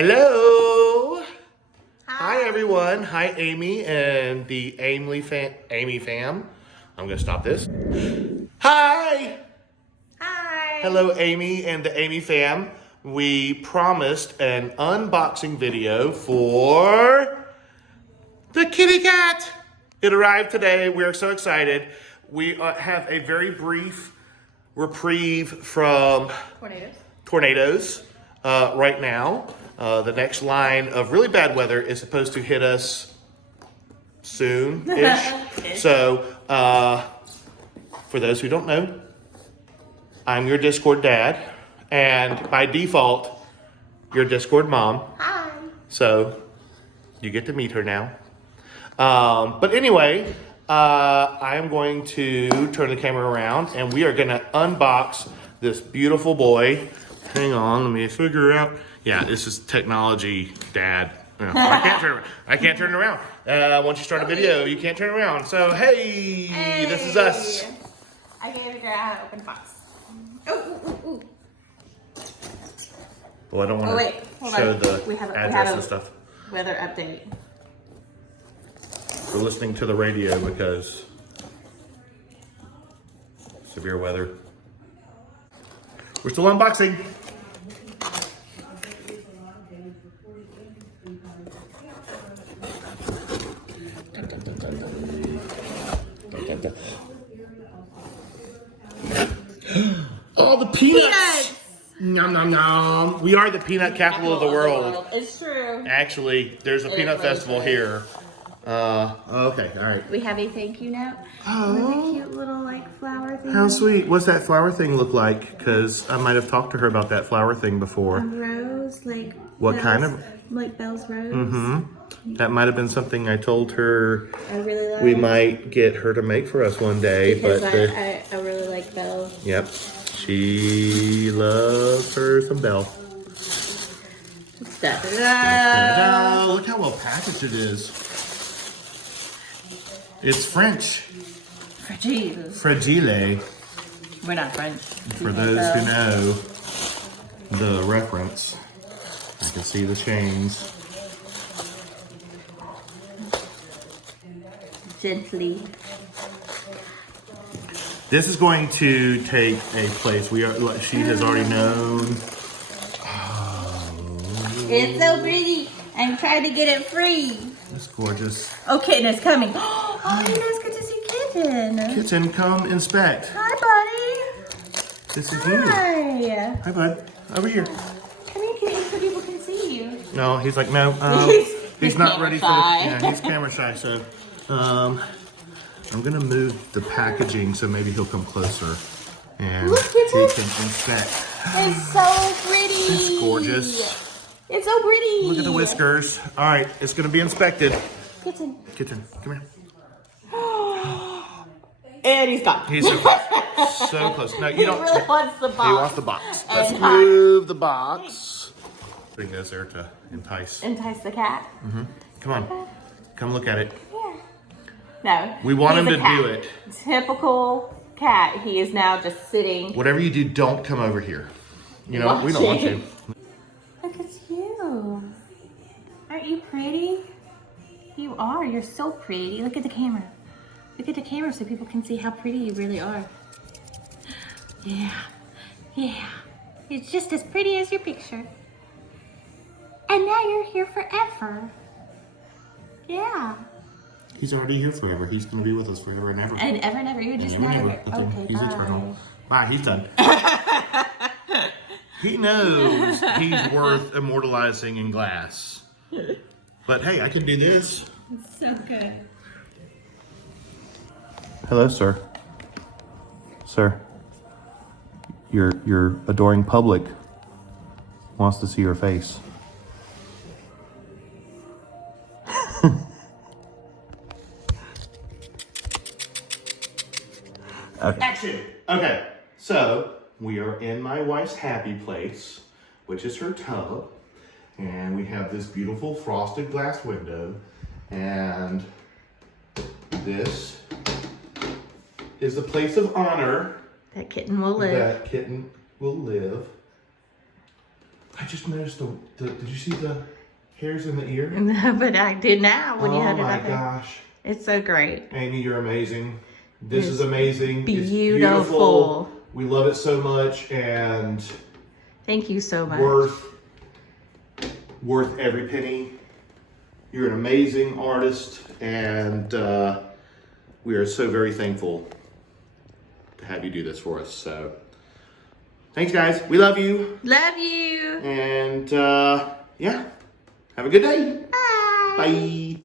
Hello. Hi everyone. Hi Amy and the Amy fam. I'm gonna stop this. Hi. Hi. Hello Amy and the Amy fam. We promised an unboxing video for the kitty cat. It arrived today. We are so excited. We have a very brief reprieve from tornadoes right now. The next line of really bad weather is supposed to hit us soon-ish. So, for those who don't know, I'm your Discord dad, and by default, your Discord mom. Hi. So, you get to meet her now. But anyway, I am going to turn the camera around, and we are going to unbox this beautiful boy. Hang on, let me figure out. Yeah, this is technology, Dad. No, I can't turn it around. Once you start a video, you can't turn it around. So, hey, this is us. I can't figure out how to open the box. Ooh. Well, I don't want to show the address and stuff. Weather update. We're listening to the radio because severe weather. We're still unboxing. Oh, the peanuts! Nom nom nom. We are the peanut capital of the world. It's true. Actually, there's a peanut festival here. Okay, all right. We have a thank you note. Oh. With a cute little flower thing. How sweet. What's that flower thing look like? Because I might have talked to her about that flower thing before. A rose, what bells, kind of? Like Belle's rose. Mm-hmm. That might have been something I told her I really love. We might get her to make for us one day. Because but I really like Belle. Yep. She loves her some Belle. Da-da-da. Look how well packaged it is. It's French. Fragile. We're not French. For those who know the reference, I can see the chains. Gently. This is going to take a place she has already known. Oh. It's so pretty. I'm trying to get it free. It's gorgeous. Oh, Kitten is coming. Oh, it's good to see Kitten. Kitten, come inspect. Hi, buddy. This is you. Hi. Hi, bud. Over here. Come here, Kitten, so people can see you. No, he's like, no. He's not ready for it. Yeah, he's camera shy, so I'm gonna move the packaging so maybe he'll come closer and he can inspect. It's so pretty. It's gorgeous. It's so pretty. Look at the whiskers. All right, it's gonna be inspected. Kitten. Kitten, come here. And he's gone. He's so close. So close. No, you don't. He really wants the box. He wants the box. Let's move the box. Bring this there to entice. Entice the cat. Mm-hmm. Come on. Come look at it. No. We want him to cat. do it. Typical cat. He is now just sitting. Whatever you do, don't come over here. You know, we don't want you. Look at you. Aren't you pretty? You are. You're so pretty. Look at the camera. Look at the camera so people can see how pretty you really are. Yeah. Yeah. You're just as pretty as your picture. And now you're here forever. Yeah. He's already here forever. He's going to be with us forever and ever. And ever and ever. You're just never. Okay, he's bye. eternal. Bye, he's done. He knows he's worth immortalizing in glass. But hey, I can do this. It's so good. Hello, sir. Sir, your adoring public wants to see your face. Okay. Action! Okay, so we are in my wife's happy place, which is her tub, and we have this beautiful frosted glass window, and this is the place of honor that Kitten will live. That Kitten will live. I just noticed did you see the hairs in the ear? No, but I did now when you had it Oh up my there. gosh. It's so great. Amy, you're amazing. This It's is amazing. beautiful. It's beautiful. We love it so much, and thank you so much. Worth every penny. You're an amazing artist, and we are so very thankful to have you do this for us. So, thanks, guys. We love you. Love you. And yeah, have a good day. Bye. Bye.